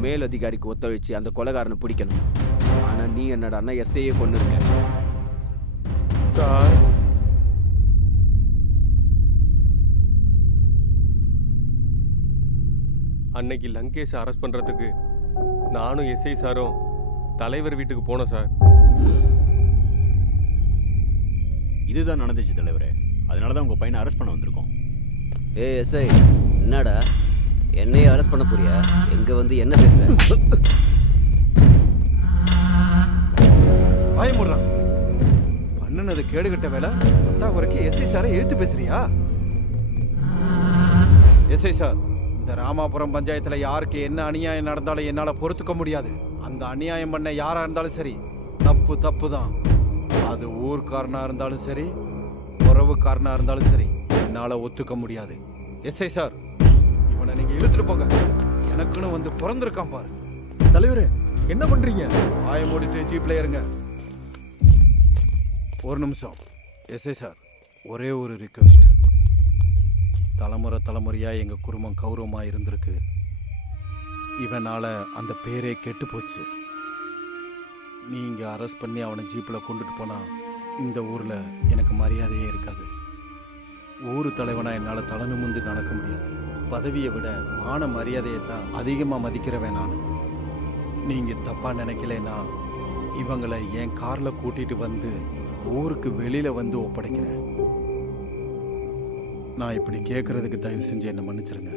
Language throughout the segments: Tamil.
உன் மேல் அதிகாரிக்கு ஒத்துழைச்சு அந்த கொலைகாரனை பிடிக்கணும். ஆனா நீ என்னடா எஸ்ஐயே கொண்டு இருக்க. சார், அன்னைக்கு லங்கேஷ் அரெஸ்ட் பண்றதுக்கு நானும் எஸ்ஐ சாரும் தலைவர் வீட்டுக்கு போனோம் சார். இதுதான் நடந்துச்சு தலைவரே. அதனாலதான் உங்க பையனை அரெஸ்ட் பண்ண வந்திருக்கோம். ஏய் எஸ்ஐ, என்னடா என்னையே அரெஸ்ட் பண்ண போறியா? எங்க வந்து என்ன பேசுற? பயமுடுறான். பண்ணுனது கேடுகட்ட வேலை. குறைக்கு எஸ்ஐ சாரை எழுத்து பேசுறியா? எஸ்ஐ சார், இந்த ராமாபுரம் பஞ்சாயத்துல யாருக்கு என்ன அநியாயம் நடந்தாலும் என்னால பொறுத்துக்க முடியாது. அந்த அநியாயம் பண்ண யாரா இருந்தாலும் சரி, தப்பு தான். அது ஊர்க்காரனா இருந்தாலும் சரி, உறவுக்காரனா இருந்தாலும் சரி, என்னால ஒத்துக்க முடியாது. எஸ்ஐ சார், இவனை நீங்க இழுத்துட்டு போங்க. எனக்குன்னு வந்து பிறந்திருக்கான் பாரு. தலைவரே, என்ன பண்றீங்க? ஆய மூடிட்டு ஜீப்ல ஏறுங்க. ஒரு நிமிஷம். எஸ்ஐ சார், ஒரே ஒரு ரிக்வெஸ்ட். தலைமுறையா எங்க குடும்பம் கௌரவமா இருந்திருக்கு. இவனால அந்த பேரே கெட்டு போச்சு. நீங்க அரெஸ்ட் பண்ணி அவனை ஜீப்ல கொண்டுட்டு போனா இந்த ஊர்ல எனக்கு மரியாதையே இருக்காது. ஊர் தலைவனா என்னால தலை நிமிர்ந்து நடக்க முடியாது. பதவியை விட மான மரியாதையை தான் அதிகமா மதிக்கிறவன் நான். நீங்க தப்பா நினைக்கலைன்னா இவங்களை என் கார்ல கூட்டிட்டு வந்து ஊருக்கு வெளியில வந்து ஒப்படைக்கிறேன். நான் இப்படி கேட்கறதுக்கு தயவு செஞ்சு என்ன மன்னிச்சிருங்க.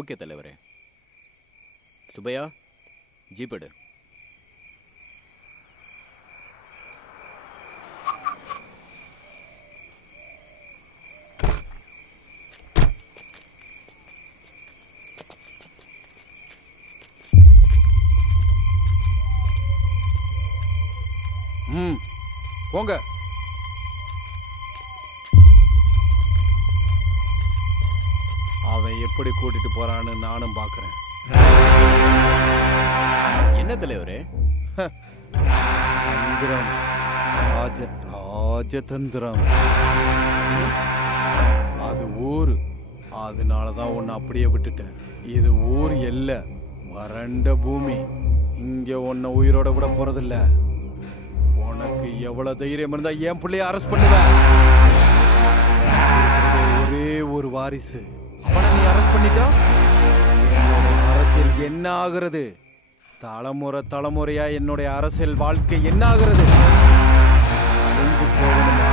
ஓகே தலைவரே. சுபையா, ஜீப் எடு. போங்க. அவன் எப்படி கூட்டிட்டு போறான்னு நானும் பாக்குறேன். என்ன தலைவரே? தந்திரம், ராஜதந்திரம். அது ஊரு. அதனாலதான் உன்னை அப்படியே விட்டுட்டேன். இது ஊர் எல்லை, வறண்ட பூமி. இங்க உன்னை உயிரோட விட போறதில்ல. உனக்கு எவ்வளவு தைரியம் இருந்தா என் பிள்ளைய அரெஸ்ட் பண்ணுவேன். ஒரே ஒரு வாரிசு. அவனை நீ அரெஸ்ட் பண்ணிட்டா என்னுடைய அரசியல் என்ன ஆகிறது? தலைமுறையா என்னுடைய அரசியல் வாழ்க்கை என்ன ஆகிறது? முடிஞ்சு போகணுமா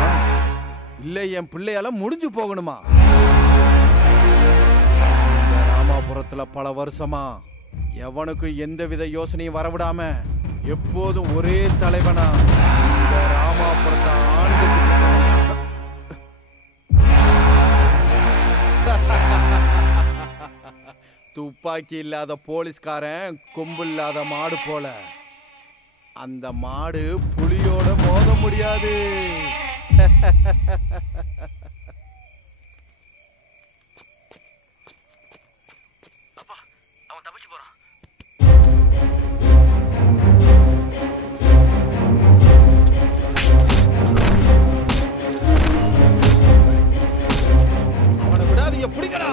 இல்ல என் பிள்ளையால முடிஞ்சு போகணுமா? ராமாபுரத்துல பல வருஷமா எவனுக்கும் எந்தவித யோசனையும் வரவிடாம எப்போதும் ஒரே தலைவனா இந்த ராமாபுரத்தை ஆண்டு துப்பாக்கி இல்லாத போலீஸ்காரன் கொம்பு இல்லாத மாடு போல. அந்த மாடு புலியோட மோத முடியாது. அவன் தப்பிச்சு போறான். அவனை விடாதீங்க, பிடிக்கடா.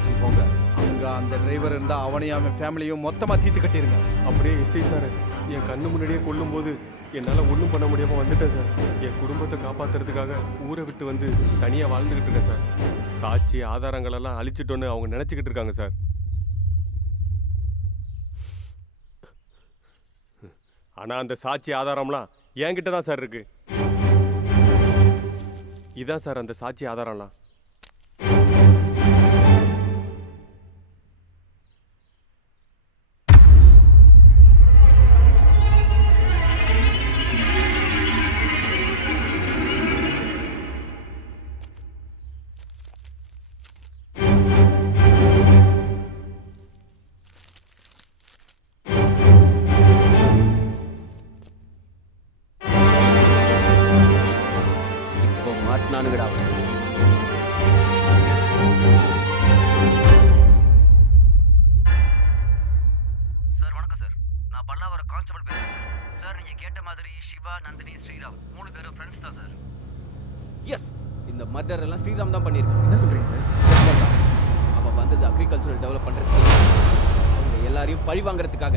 ஸ்டேஷன் போங்க. அங்க அந்த டிரைவர் இருந்தா அவனையும் அவன் ஃபேமிலியும் மொத்தமா தீர்த்து கட்டிருங்க. அப்படியே எஸ்ஐ சார் என் கண்ணு முன்னாடியே கொல்லும்போது என்னால் ஒன்றும் பண்ண முடியாமல் வந்துட்டேன் சார். என் குடும்பத்தை காப்பாற்றுறதுக்காக ஊரை விட்டு வந்து தனியாக வாழ்ந்துக்கிட்டு இருக்கேன் சார். சாட்சி ஆதாரங்களெல்லாம் அழிச்சிட்டோன்னு அவங்க நினச்சிக்கிட்டு இருக்காங்க சார். ஆனால் அந்த சாட்சி ஆதாரம்லாம் என்கிட்ட தான் சார் இருக்கு. இதான் சார் அந்த சாட்சி ஆதாரம்லாம். மாட்டினானுங்கடா. சார் வணக்கம் சார். நான் பல்லாவரம் கான்ஸ்டபிள் பேசுறேன் சார். நீங்க கேட்ட மாதிரி சிவா, நந்தினி, ஸ்ரீராம் 3 பேரும் ஃப்ரெண்ட்ஸ் தான் சார். எஸ், இந்த மர்டர் எல்லாம் ஸ்ரீராம் தான் பண்ணியிருக்கான். என்ன சொல்றீங்க சார்? அவன் வந்தது அக்ரிகல்ச்சரல் டெவலப் பண்றதுக்கு, அவங்க எல்லாரையும் பழி வாங்குறதுக்காக.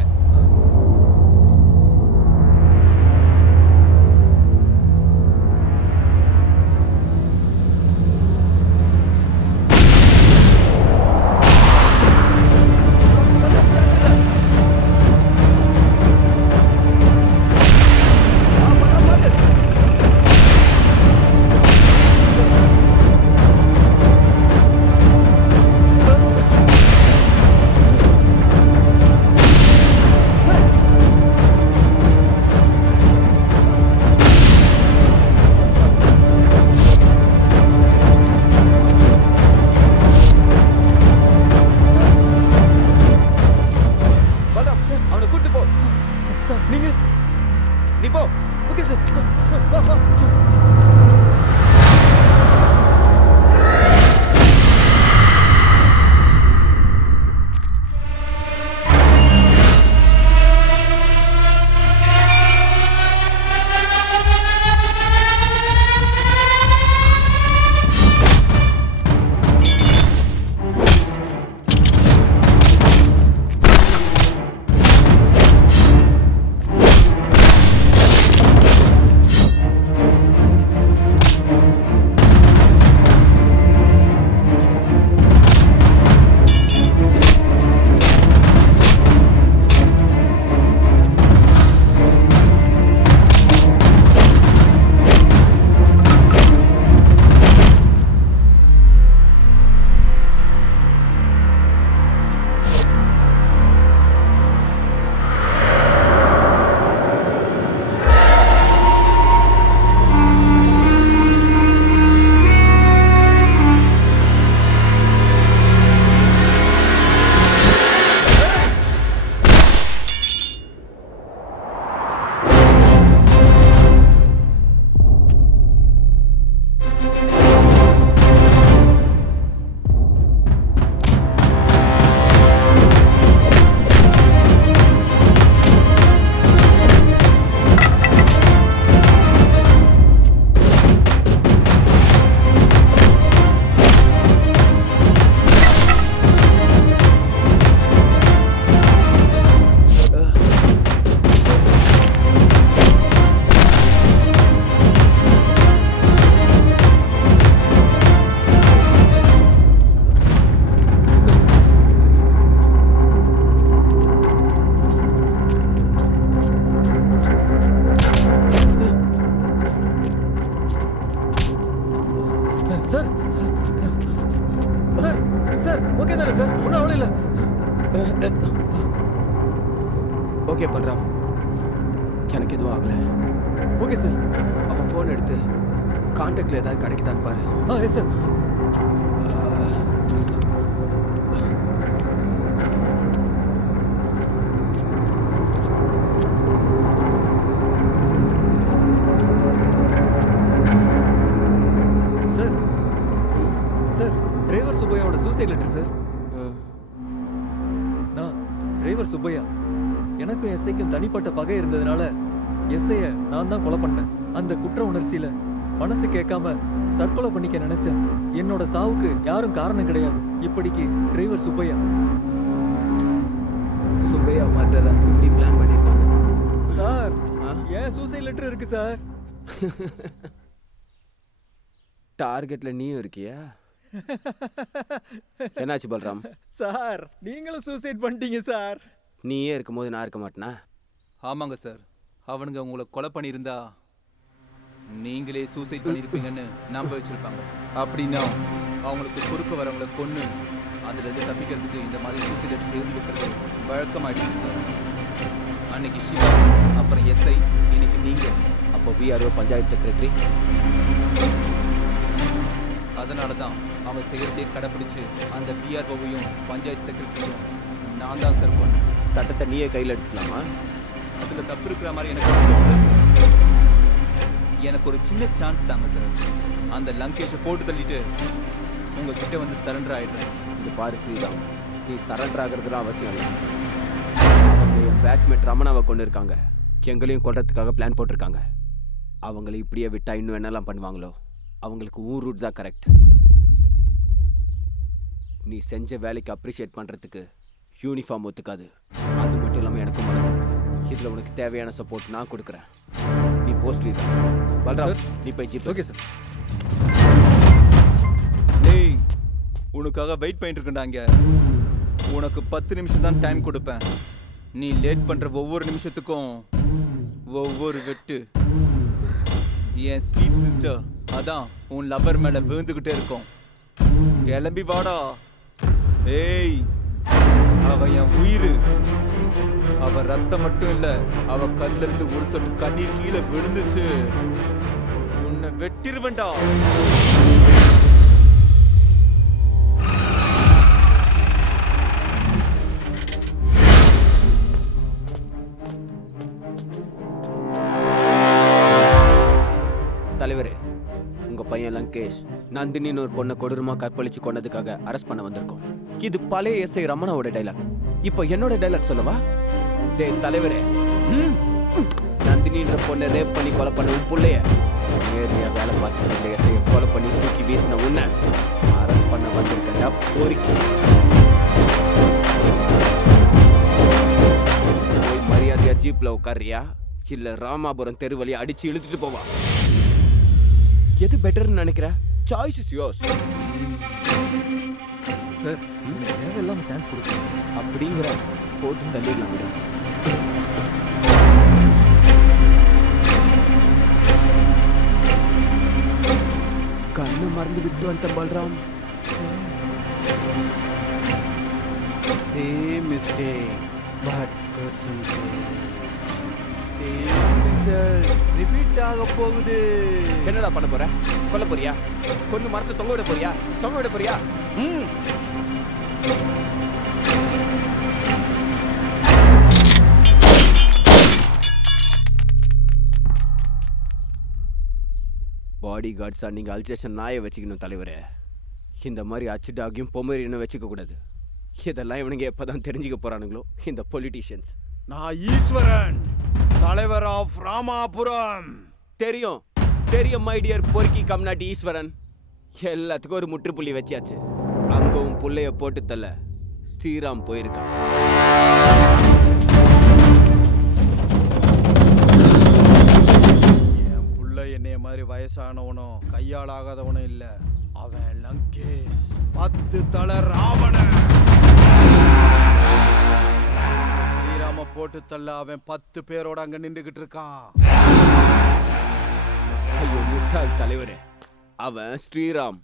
ஓகே பல்ராம், எனக்கு எதுவும் ஆகல. Okay sir. அவன் ஃபோன் எடுத்து கான்டாக்ட்ல ஏதாவது கிடைக்குதான்னு பாரு. Yes sir. Sir sir driver சுப்பையாவோட சூசைட் லெட்டர் சார். நான் டிரைவர் சுப்பையா, எனக்கும் எஸ்ஐக்கும் தனிப்பட்ட பகை இருந்ததுனால எஸ்ஐயை நான் தான் கொலை பண்ணேன். அந்த குற்ற உணர்ச்சியில மனசு கேட்காம தற்கொலை பண்ணிக்க நினைச்சேன். என்னோட சாவுக்கு யாரும் காரணம் கிடையாது. இப்படிக்கு டிரைவர் சுப்பையா. சுப்பையா மர்டரை இப்படி பிளான் பண்ணியிருக்காங்க. சார் ஏன் சூசைட் லெட்டர் இருக்கு சார். டார்கெட்ல நீயும் இருக்கியா? என்னாச்சு பல்ராம்? சார் நீங்களும் சூசைட் பண்ணிட்டீங்க சார். நீயே இருக்கும்போது நான் இருக்க மாட்டேனா? ஆமாங்க சார், அவனுங்க உங்களை கொலை பண்ணியிருந்தா நீங்களே சூசைட் பண்ணியிருப்பீங்கன்னு நம்ப வச்சிருப்பாங்க. அப்படின்னா அவங்களுக்கு குறுக்க வரவங்களை கொன்று அதுலேருந்து தப்பிக்கிறதுக்கு இந்த மாதிரி சூசைட் லெட்டர் எழுதி வைக்கிறது வழக்கமாயிடுச்சு சார். அன்னைக்கு சிவா, அப்புறம் எஸ்ஐ, இன்னைக்கு நீங்கள். அப்போ விஆர்ஓ பஞ்சாயத்து செக்ரட்டரி. அதனால தான் அவங்க செய்கிறதே கடைப்பிடிச்சு அந்த பிஆர்ஓவையும் பஞ்சாயத்து செக்ரட்டரியும் நான் தான் சார் பண்ணேன். சட்டத்தை நீயே கையில் எடுத்துக்கலாமா? அதில் தப்பு இருக்கிற மாதிரி எனக்கு தோணுது. எனக்கு ஒரு சின்ன சான்ஸ் தாங்க சார். அந்த லங்கேஷை போட்டு தள்ளிட்டு உங்ககிட்ட வந்து சரண்டர் ஆகிடுறேன். இந்த பாரு ஸ்ரீராம், நீ சரண்டர் ஆகிறதுலாம் அவசியம் இல்லை. அவங்க என் பேட்ச்மேட் ரமணாவை கொண்டு இருக்காங்க. எங்களையும் கொள்றதுக்காக பிளான் போட்டிருக்காங்க. அவங்களை இப்படியே விட்டா இன்னும் என்னெல்லாம் பண்ணுவாங்களோ. அவங்களுக்கு ஊர் ரூட் தான் கரெக்ட். நீ செஞ்ச வேலைக்கு அப்ரிஷியேட் பண்ணுறதுக்கு யூனிஃபார்ம் ஒத்துக்காது. அது மட்டும் இல்லாமல் எனக்கு மனசு. இதில் உனக்கு தேவையான சப்போர்ட் நான் கொடுக்குறேன். நீ போஸ்ட் தான் பல்ராம், நீ போய் ஜீப். Okay sir. டேய், உனக்காக வெயிட் பண்ணிட்டு இருக்கேன்டாங்க. உனக்கு 10 நிமிஷம் தான் டைம் கொடுப்பேன். நீ லேட் பண்ணுற ஒவ்வொரு நிமிஷத்துக்கும் ஒவ்வொரு வெட்டு என் ஸ்வீட் சிஸ்டர், அதான் உன் லவர் மேலே விழுந்துக்கிட்டே இருக்கும். கிளம்பி வாடா. ஏய், அவ என் உயிர். அவ ரத்தம் மட்டும் இல்ல, அவ கல்ல இருந்து ஒரு சொட்டு கண்ணீர் கீழே விழுந்துச்சு. உன்னை வெட்டிருவேண்டா. தலைவரே, உங்க பையன் லங்கேஷ் நந்தினின்னு ஒரு பொண்ணை கொடூரமா கற்பழிச்சு கொண்டதுக்காக அரெஸ்ட் பண்ண வந்திருக்கோம். இது பழைய எஸ்ஐ ரமணாவோட டைலாக். இப்போ என்னோட டைலாக் சொல்லவா? டேய் தலைவரே, நந்தினின்ற பொண்ணை ரேப் பண்ணி கொலை பண்ண உன் பிள்ளைய நேர்மையா வேலை பார்த்து எஸ்ஐயை கொலை பண்ணி தூக்கி வீசின உன்னை அரெஸ்ட் பண்ண வந்திருக்கா பொறுக்கி. போய் மரியாதையா ஜீப்ல உட்காரியா, இல்ல ராமாபுரம் தெரு வழியா அடிச்சு இழுத்துட்டு போவா? எது பெட்டர்னு நினைக்கிற? Choice is yours. சார் தேவையில்லாம சான்ஸ் கொடுக்குறேன் சார். அப்படிங்கிற போட்டு தள்ளிடலாம் விட. கண்ணை மறந்து விட்டு வந்துட்டேன் Balram. Same mistake but percentage same result repeat ஆக போகுது. என்னடா பண்ண போற? கொல்ல போறியா? கொண்டு மரத்தை தொங்க விட போறியா? தொங்க விட போறியா? பாடி கார்ட்ஸா நீங்க அல்சேஷன் நாயை வச்சுக்கணும் தலைவரே. இந்த மாதிரி அச்சுடாகியும் பொம்மரியும் வச்சுக்க கூடாது. இதெல்லாம் இவனுங்க எப்பதான் தெரிஞ்சுக்க போறானுங்களோ இந்த பொலிட்டீஷியன்ஸ். நான் ஈஸ்வரன், தலைவர் ஆஃப் ராமாபுரம். தெரியும் தெரியும் மை டியர் பொறுக்கி கம்நாட்டி ஈஸ்வரன். எல்லாத்துக்கும் ஒரு முற்றுப்புள்ளி வச்சியாச்சு. அங்கவும் புள்ளைய போட்டு தள்ள ஸ்ரீராம் போயிருக்கான். என் புள்ள என்னைய மாதிரி வயசானவனும் கையால் ஆகாதவனும் இல்ல. அவன் லங்கேஷ், 10 தலை ராவணன். ஸ்ரீராம போட்டு தள்ள அவன் 10 பேரோட அங்க நின்றுகிட்டு இருக்கான். ஐயோ முட்டாள் தலைவரே, அவன் ஸ்ரீராம்.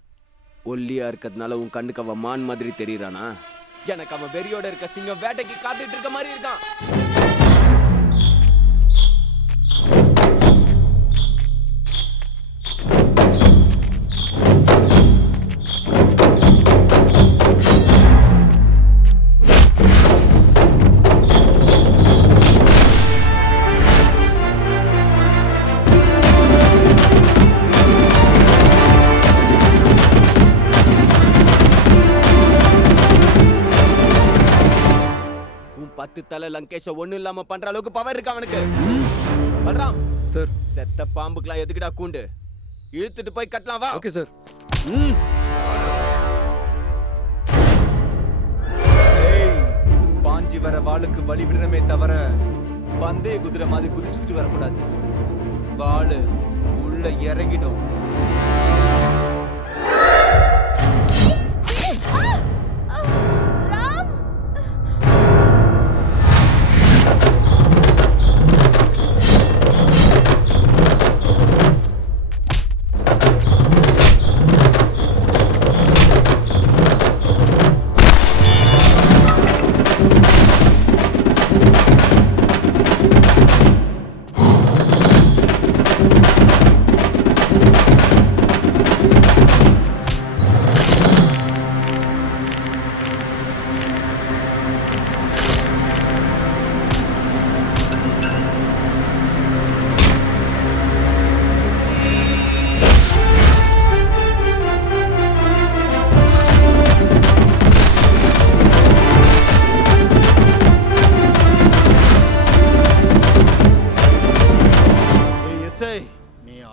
ஒல்லியா இருக்கிறதுனால உன் கண்ணுக்கு அவன் மான் மாதிரி தெரியறானா? எனக்கு அவன் வெறியோட இருக்க சிங்கம் வேட்டைக்கு காத்துட்டு இருக்க மாதிரி இருக்கான். தலை லங்கேஷ ஒண்ணு இல்லாம பண்ற அளவுக்கு பவர் இருக்கு அவனுக்கு. பண்றான் சார். செத்த பாம்புக்குலாம் எதுக்குடா கூண்டு? இழுத்துட்டு போய் கட்டலாம் வா. Okay sir. பாஞ்சி வர வாளுக்கு வழி விடணுமே தவிர பந்தய குதிரை மாதிரி குதிச்சுட்டு வரக்கூடாது. வாளு உள்ள இறங்கிடும்.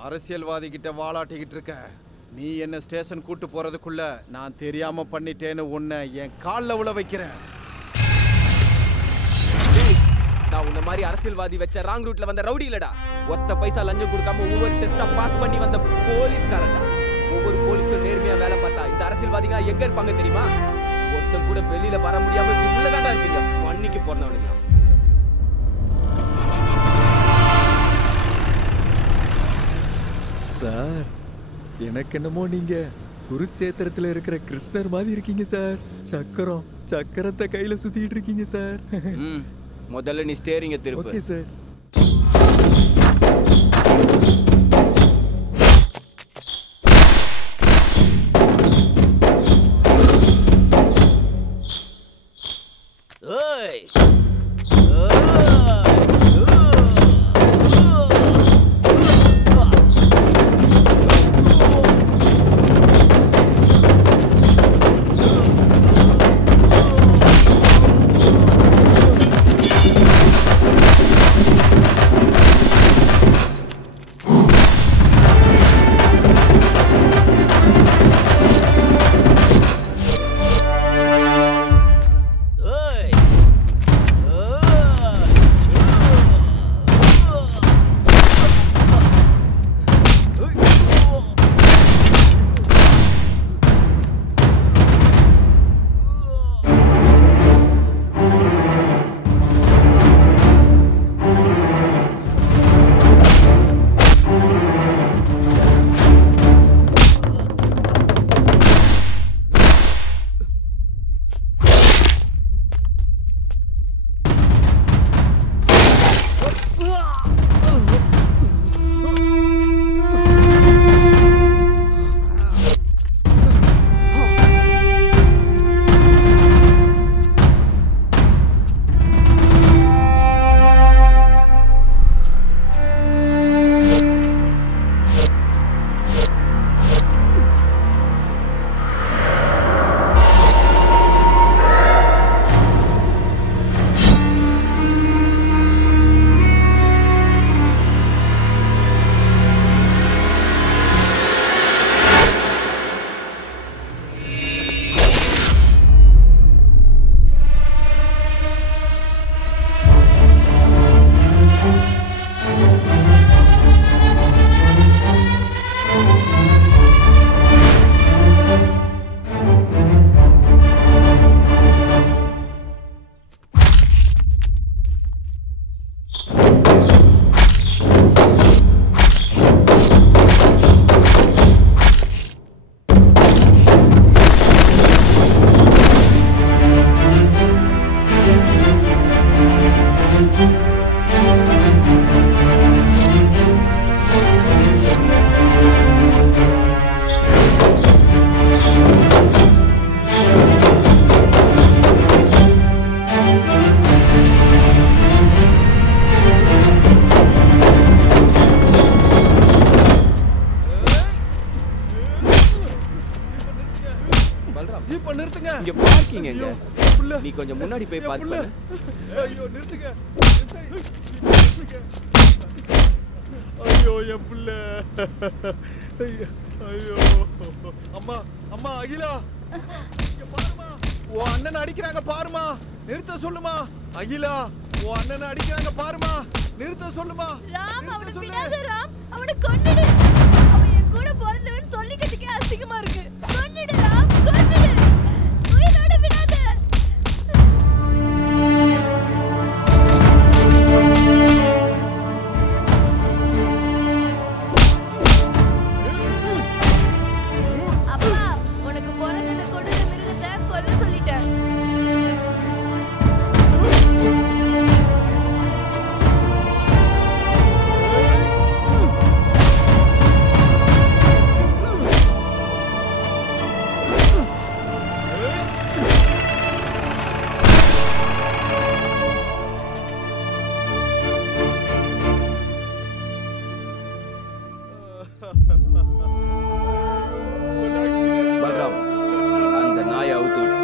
அரசியல்வாதி கிட்ட வாலாட்டிக்கிட்டு இருக்க. நீ என்ன ஸ்டேஷன் கூட்டு போறதுக்குள்ள நான் தெரியாம பண்ணிட்டேன்னு உன்னை என் காலில் உள்ள வைக்கிறேன். நான் உன்ன மாதிரி அரசியல்வாதி வச்ச ராங் ரூட்ல வந்த ரவுடி இல்லடா. ஒத்த பைசா லஞ்சம் கொடுக்காம ஒவ்வொரு டெஸ்டா பாஸ் பண்ணி வந்த போலீஸ்காரன்டா. ஒவ்வொரு போலீஸும் நேர்மையா வேலை பார்த்தா இந்த அரசியல்வாதிங்க எங்க இருப்பாங்க தெரியுமா? ஒருத்தன் கூட வெளியில வர முடியாம இப்படி உள்ளதாண்டா இருப்பீங்க. பண்ணிக்கு போறவனுங்களா? சார், எனக்கு என்னமோ நீங்க குருச்சேத்திரத்துல இருக்கிற கிருஷ்ணர் மாதிரி இருக்கீங்க சார். சக்கரத்தை கையில சுத்திட்டு இருக்கீங்க சார். முதல்ல நீ ஸ்டேரிங்க திருப்பு. Okay sir. இங்க பார்க்கிங் எங்க? நீ கொஞ்சம் முன்னாடி போய் பார்க் பண்ணு. ஐயோ நிறுத்துங்க. ஐயோ ஐயோ என் பிள்ளை. ஐயோ அம்மா அம்மா அகிலா இங்க பாருமா, உன் அண்ணனை அடிக்கிறாங்க பாருமா, நிறுத்த சொல்லுமா. அகிலா உன் அண்ணனை அடிக்கிறாங்க பாருமா, நிறுத்த சொல்லுமா. ராம் அவனை விடாத ராம், அவனை கொன்னுடு. அவன் என் கூட பிறந்தவன் சொல்லிக்கிறதுக்கே அசிங்கமா இருக்கு. கொன்னுடு ராம், கொன்னுடு. உயிரோட விடாத. அப்பா உனக்கு பிறந்த கொடுத்த மிருகத்தை கொல்ல சொல்லிட்டேன். பல்ராம், அந்த நாயை அவுத்து விடு.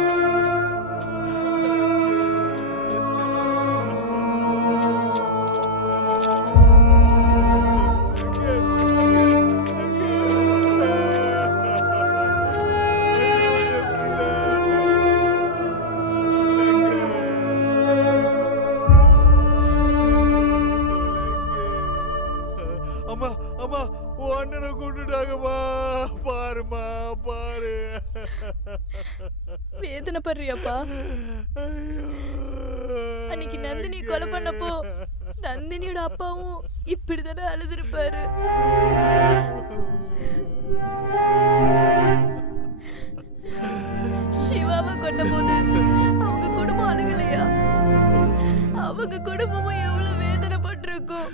அம்மா அம்மா உன் அண்ணனை கொண்டுட்டாங்கம்மா, பாருமா பாரு. வேதனைப்படுறியாப்பா? அன்னைக்கு நந்தினி கொலை பண்ணப்போ நந்தினியோட அப்பாவும் இப்படிதானே அழுதுருப்பாரு. சிவாவை கொண்ட போது அவங்க குடும்பம் அழுகலையா? அவங்க குடும்பமும் எவ்வளவு வேதனைப்பட்டிருக்கும்.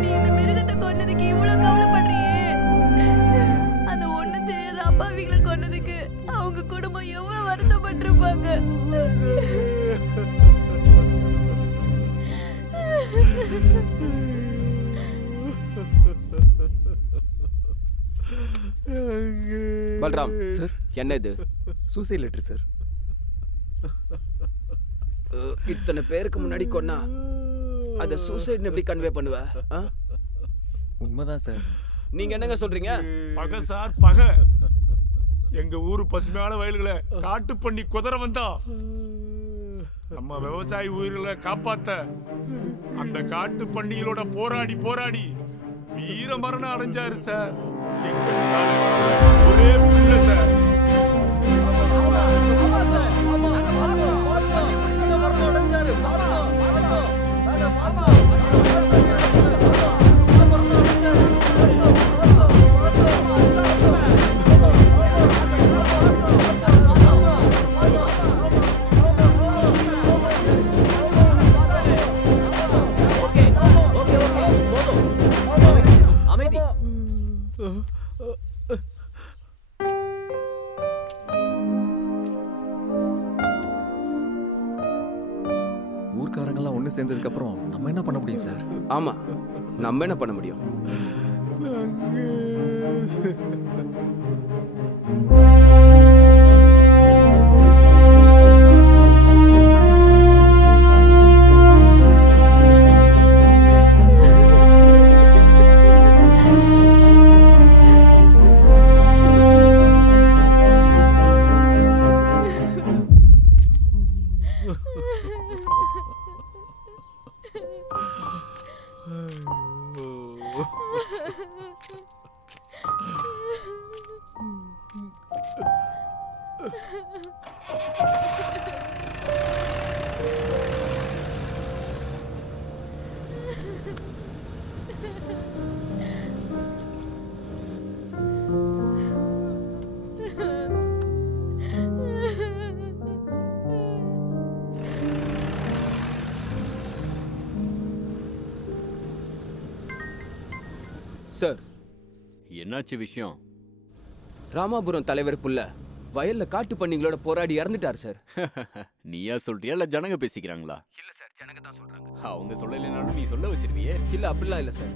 நீ இந்த மிருகத்தை கொன்னதுக்கு இவ்வளவு கவலைப்படுறியே, அந்த ஒண்ணு தெரியாத அப்பாவிகளை கொன்னதுக்கு அவங்க குடும்பம் எவ்வளவு வருத்தப்பட்டிருப்பாங்க. பல்ராம் சார், என்ன இது? Suicide letter sir. இத்தனை பேருக்கு முன்னாடி கொன்னா அத சூசைட்னு எப்படி கன்வே பண்ணுவ? உண்மைதான் சார். நீங்க என்னங்க சொல்றீங்க? பகை சார், பகை. எங்க ஊரு பசுமையான வயல்களை காட்டு பண்ணி குதிரை வந்தா நம்ம விவசாய உயிர்களை காப்பாத்த அந்த காட்டு பண்ணிகளோட போராடி போராடி வீர மரணம் அடைஞ்சாரு சார். ஒரே பிள்ளை சார். அமைதி. ஊர்க்காரங்கெல்லாம் ஒன்று சேர்ந்ததுக்கு அப்புறம் நம்ம என்ன பண்ண முடியும் சார்? ஆமா, நம்ம என்ன பண்ண முடியும்? சார், என்னாச்சு விஷயம்? ராமாபுரம் தலைவர் புள்ள வயல்ல காட்டு பண்ணிங்களோட போராடி இறந்துட்டார் சார். நீயா சொல்றியா இல்ல ஜனங்க பேசிக்கிறாங்களா? இல்ல சார், ஜனங்க தான் சொல்றாங்க. அவங்க சொல்லலைனாலும் நீ சொல்ல வச்சிருவியே. இல்ல, அப்படிலாம் இல்ல சார்.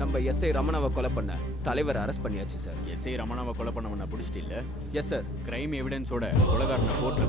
நம்ம எஸ்ஐ ரமணாவை கொலை பண்ண தலைவர் அரெஸ்ட் பண்ணியாச்சு சார். எஸ்ஐ ரமணாவை கொலை பண்ணவன பிடிச்சிட்டு இல்ல? Yes sir. கிரைம் எவிடன்ஸோட கொலைகாரனை கோர்ட்ல